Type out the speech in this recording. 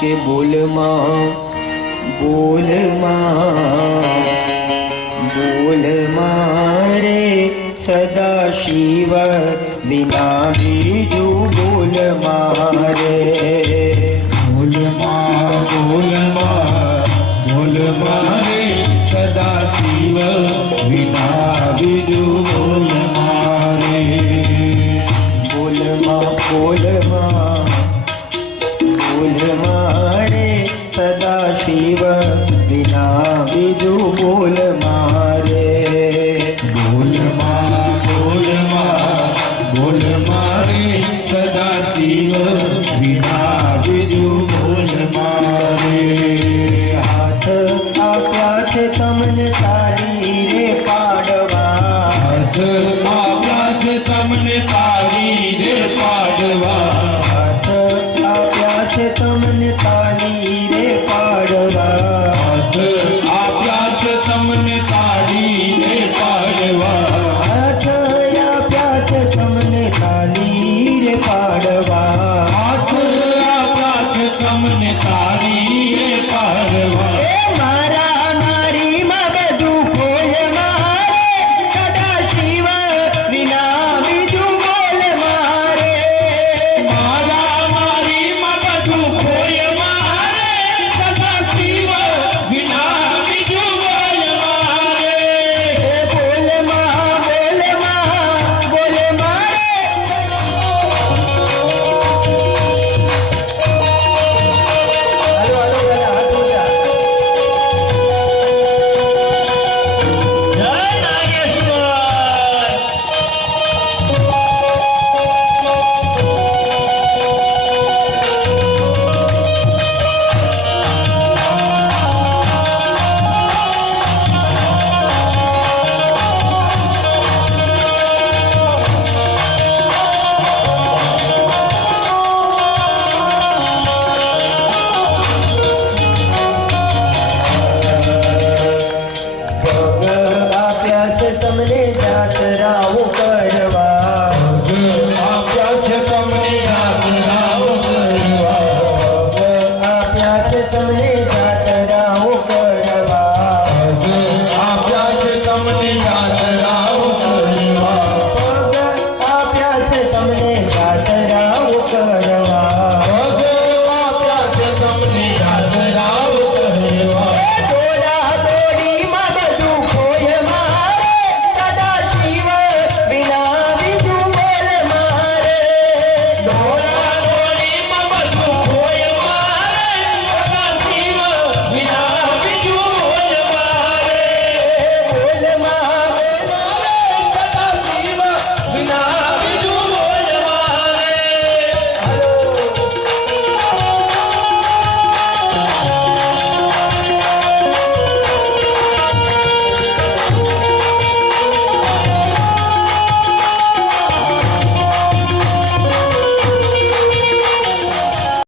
के बोल माँ बोल माँ, बोल मारे सदा शिव बिना बीजू बोल मारे बोल माँ बोल माँ, बोल मारे सदा शिव बिना बीजू बोल मारे बोल माँ बोल माँ। मारे सदा शिव बिना बिजू बोल मारे। बोल मा बोल मा बोल मारे सदा शिव बिना बिजु बोल मारे। हाथ आपा से तमने तारी रे पाडवा। हाथ आपा से तमने तारी रे पाडवा। हाथ आपा से अपने तारे come in.